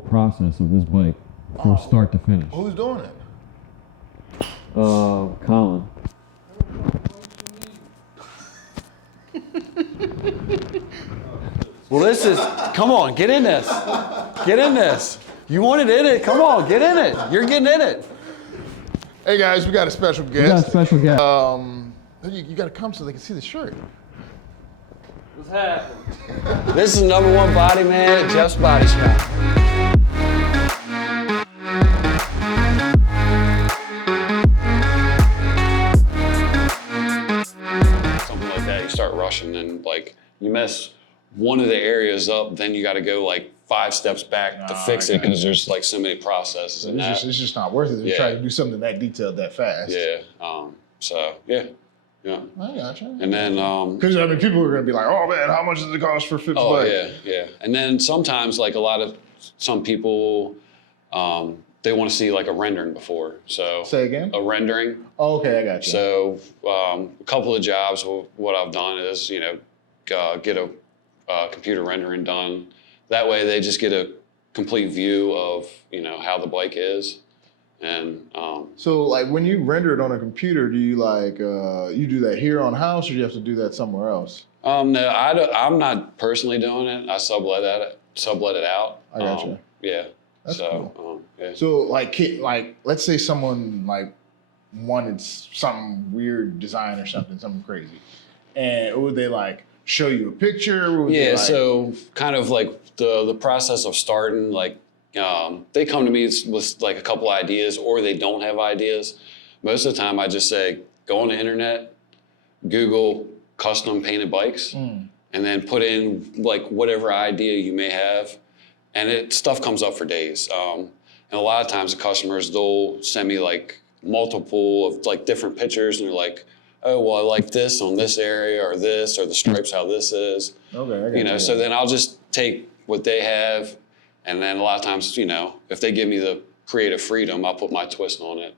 process of this bike from start to finish. Who's doing it? Colin. Well, this is, come on, get in this. Get in this. You wanted in it, come on, get in it. You're getting in it. Hey guys, we got a special guest. We got a special guest. You gotta come so they can see the shirt. What's happening? This is #1 body man at Jeff's Body Shop. Something like that, you start rushing and like you mess one of the areas up, then you got to go like 5 steps back to fix it because there's like so many processes. And it's just not worth it to try to do something that detailed that fast. Yeah. Yeah. I gotcha. And then, because I mean, people are gonna be like, "Oh man, how much does it cost for Phipps bike?" Yeah. And then sometimes, like some people, they want to see like a rendering before. So say again. A rendering. Oh, okay, I got you. So a couple of jobs, what I've done is get a computer rendering done. That way, they just get a complete view of how the bike is. And so like when you render it on a computer, do you like you do that here on house, or do you have to do that somewhere else? No, I'm not personally doing it. I sublet it out. I gotcha. Yeah. That's cool. Yeah. So like let's say someone like wanted some weird design or something crazy, and would they like show you a picture? Yeah. So kind of like the process of starting like. They come to me with like a couple ideas, or they don't have ideas. Most of the time I just say, go on the internet, Google custom painted bikes, and then put in like whatever idea you may have. And stuff comes up for days. And a lot of times the customers, they'll send me like multiple of like different pictures, and they're like, oh, well, I like this on this area, or this, or the stripes, how this is. Okay, I got you. So then I'll just take what they have. And then a lot of times, if they give me the creative freedom, I'll put my twist on it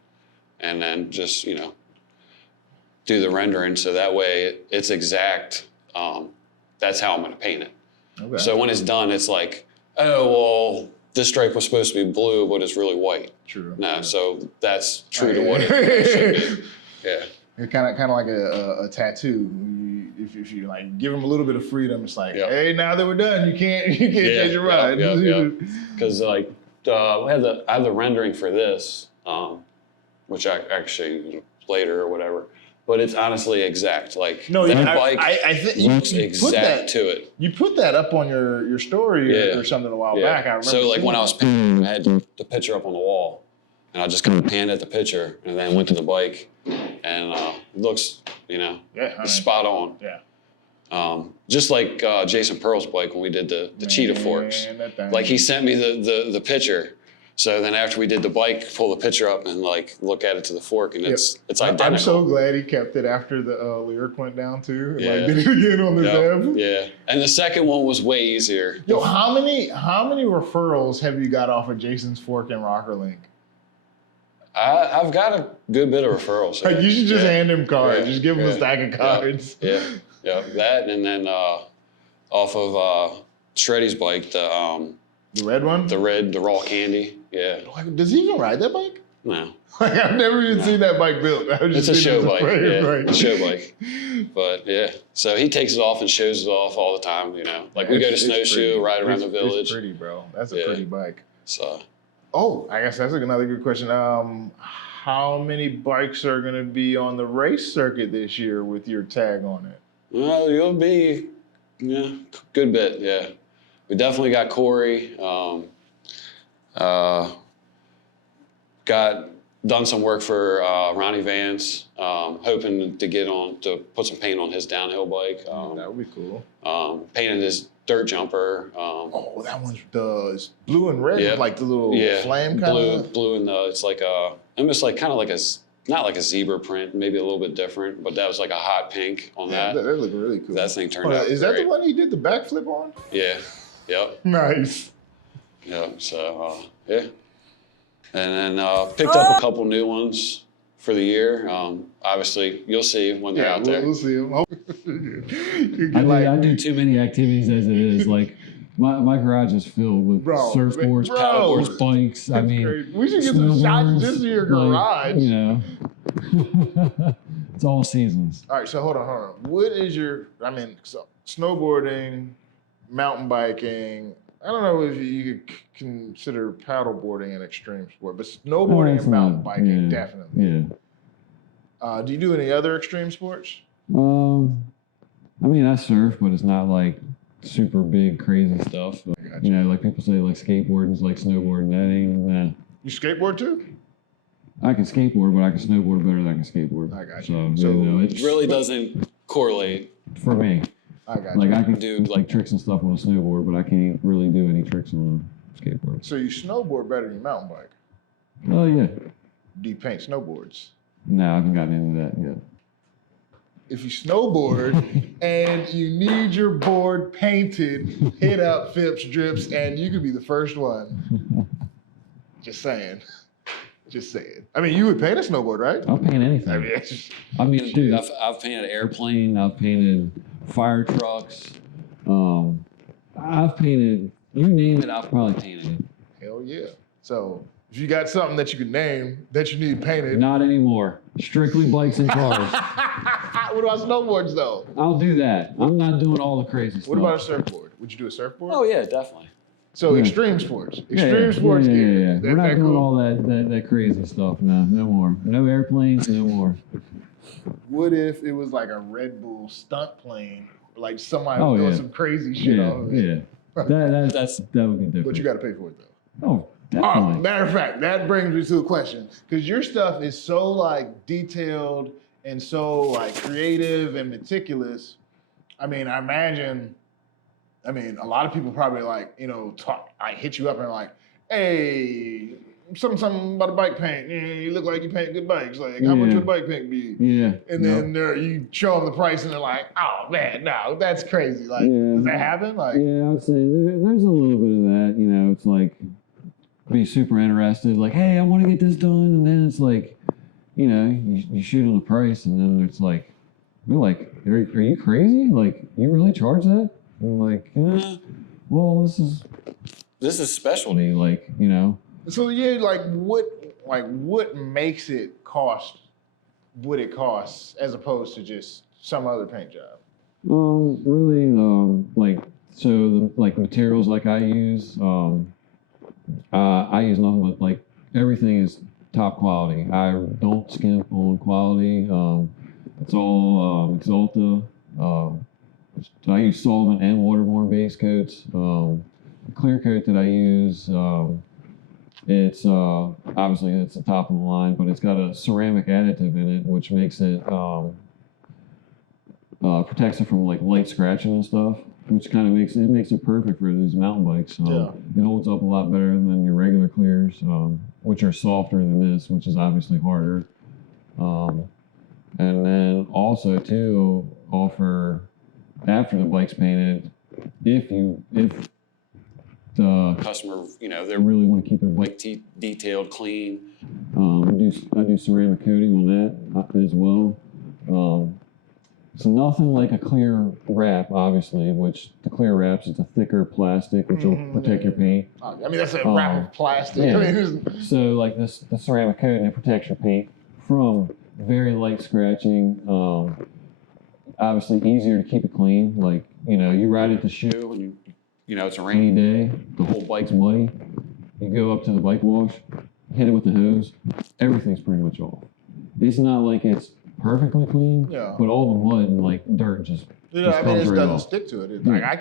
and then just, do the rendering. So that way it's exact. That's how I'm going to paint it. Okay. So when it's done, it's like, oh, well, this stripe was supposed to be blue, but it's really white. True. No, true. So that's true to what it should be. Yeah. It's kind of like a tattoo. If you like give them a little bit of freedom, it's like, hey, now that we're done, you can't change your mind. Because like I have the rendering for this, which I can show you later or whatever. But it's honestly exact. Like that bike looks exact to it. You put that up on your story or something a while back. I remember. So like when I was painting, I had the picture up on the wall, and I just kind of panned at the picture, and then went to the bike, and it looks, spot on. Yeah. Just like Jayson Pearl's bike when we did the cheetah forks. Like he sent me the picture. So then after we did the bike, pull the picture up and like look at it to the fork, and it's identical. I'm so glad he kept it after the lyric went down too. Yeah. Like did it again on this app. Yeah. And the second one was way easier. Yo, how many referrals have you got off of Jason's Fork and Rocker Link? I've got a good bit of referrals. Like you should just hand him cards. Just give him a stack of cards. Yeah. That, and then off of Shreddy's bike, the red one? The raw candy. Yeah. Does he even ride that bike? No. Like I've never even seen that bike built. It's a show bike. A show bike. But yeah, so he takes it off and shows it off all the time. Like we go to snowshoe, ride around the village. It's pretty, bro. That's a pretty bike. So. Oh, I guess that's another good question. How many bikes are going to be on the race circuit this year with your tag on it? Well, you'll be, good bit, yeah. We definitely got Corey. Done some work for Ronnie Vance. Hoping to put some paint on his downhill bike. That would be cool. Painted his dirt jumper. That one's it's blue and red, with like the little flame kind of. Blue and it's like almost like kind of like not like a zebra print, maybe a little bit different, but that was like a hot pink on that. That looked really cool. That thing turned out. Is that the one he did the backflip on? Yeah. Yep. Nice. Yeah. So yeah. And then picked up a couple new ones for the year. Obviously, you'll see when they're out there. We'll see them. I do too many activities as it is. Like My garage is filled with surfboards, paddleboards, bikes. I mean, crazy. We should get some shots just in your garage. Like, you know, it's all seasons. All right, so hold on. What is your? I mean, so snowboarding, mountain biking. I don't know if you could consider paddleboarding an extreme sport, but snowboarding and mountain biking definitely. Yeah. Do you do any other extreme sports? I mean, I surf, but it's not like super big, crazy stuff. But, you know, like people say, like skateboarding's like snowboarding. That ain't. You skateboard too? I can skateboard, but I can snowboard better than I can skateboard. I got you. So you know, it really doesn't correlate for me. I got like you. I can do like tricks and stuff on a snowboard, but I can't really do any tricks on a skateboard. So you snowboard better than you mountain bike? Oh yeah. Do you paint snowboards? No, I haven't gotten into that yet. If you snowboard and you need your board painted, hit up Phipps Drippz and you could be the first one. Just saying. Just saying. I mean, you would paint a snowboard, right? I'll paint anything. I mean, dude, I've painted airplane. I've painted fire trucks. I've painted, you name it, I've probably painted it. Hell yeah. So if you got something that you can name that you need painted. Not anymore. Strictly bikes and cars. What about snowboards though? I'll do that. I'm not doing all the crazy stuff. What about a surfboard? Would you do a surfboard? Oh yeah, definitely. So extreme sports. Extreme sports gear. We're not doing all that crazy stuff. No more. No airplanes, no more. What if it was like a Red Bull stunt plane? Like somebody doing some crazy shit on it. Yeah. that would be different. But you got to pay for it though. Oh, definitely. Matter of fact, that brings me to a question. Because your stuff is so like detailed and so like creative and meticulous. I mean, I imagine, a lot of people probably like, I hit you up and like, hey, something about a bike paint. You look like you paint good bikes. Like, how much would a bike paint be? Yeah. And then you show them the price and they're like, oh man, no, that's crazy. Like, does that happen? Like, yeah, I would say there's a little bit of that. It's like be super interested. Like, hey, I want to get this done, and then it's like, you shoot on the price, and then it's like, we're like, are you crazy? Like, you really charge that? I'm like, well, this is specialty, like, So yeah, like what makes it cost what it costs as opposed to just some other paint job? Really, the materials like I use nothing but like everything is top quality. I don't skimp on quality. It's all Axalta. I use solvent and waterborne base coats. The clear coat that I use, it's obviously it's the top of the line, but it's got a ceramic additive in it, which makes it protects it from like light scratching and stuff, which kind of makes it perfect for these mountain bikes. It holds up a lot better than your regular clears, which are softer than this, which is obviously harder. And then also too offer, after the bike's painted, if the customer, they really want to keep their bike detailed, clean, I do ceramic coating on that as well. So nothing like a clear wrap, obviously, which the clear wraps is a thicker plastic, which will protect your paint. That's a wrap of plastic. Yeah. So like the ceramic coating, it protects your paint from very light scratching. Obviously easier to keep it clean. Like, you ride at the shoe and it's a rainy day, the whole bike's muddy. You go up to the bike wash, hit it with the hose, everything's pretty much off. It's not like it's perfectly clean, but all the mud and like dirt just it doesn't stick to it. Like I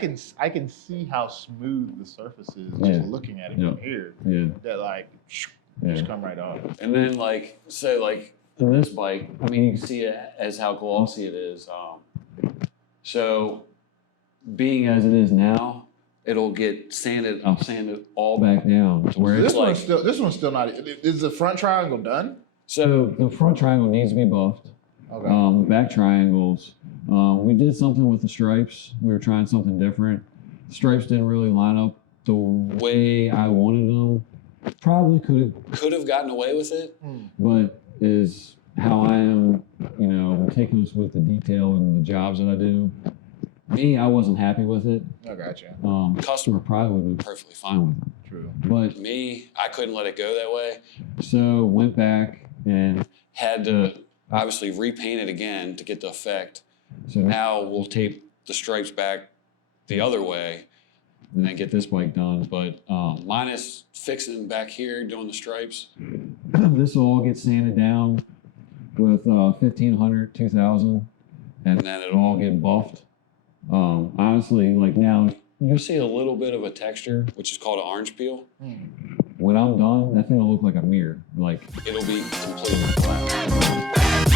can see how smooth the surface is just looking at it from here. Yeah. That like just come right off. And then in this bike, you can see it as how glossy it is. So being as it is now, it'll get sanded. I'll sand it all back down to where this one's still not. Is the front triangle done? So the front triangle needs to be buffed. Okay. The back triangles, we did something with the stripes. We were trying something different. The stripes didn't really line up the way I wanted them. Probably could have gotten away with it, but is how I am, meticulous with the detail and the jobs that I do. Me, I wasn't happy with it. I gotcha. Customer probably would have been perfectly fine with it. True. But Me, I couldn't let it go that way. so went back and Had to obviously repaint it again to get the effect. so Now we'll tape the stripes back the other way and then get this bike done. But minus fixing back here, doing the stripes. this will all get sanded down with 1500, 2000, and then it'll all get buffed. Honestly, like now, You'll see a little bit of a texture, which is called an orange peel. when I'm done, that thing will look like a mirror. Like, It'll be completely flat.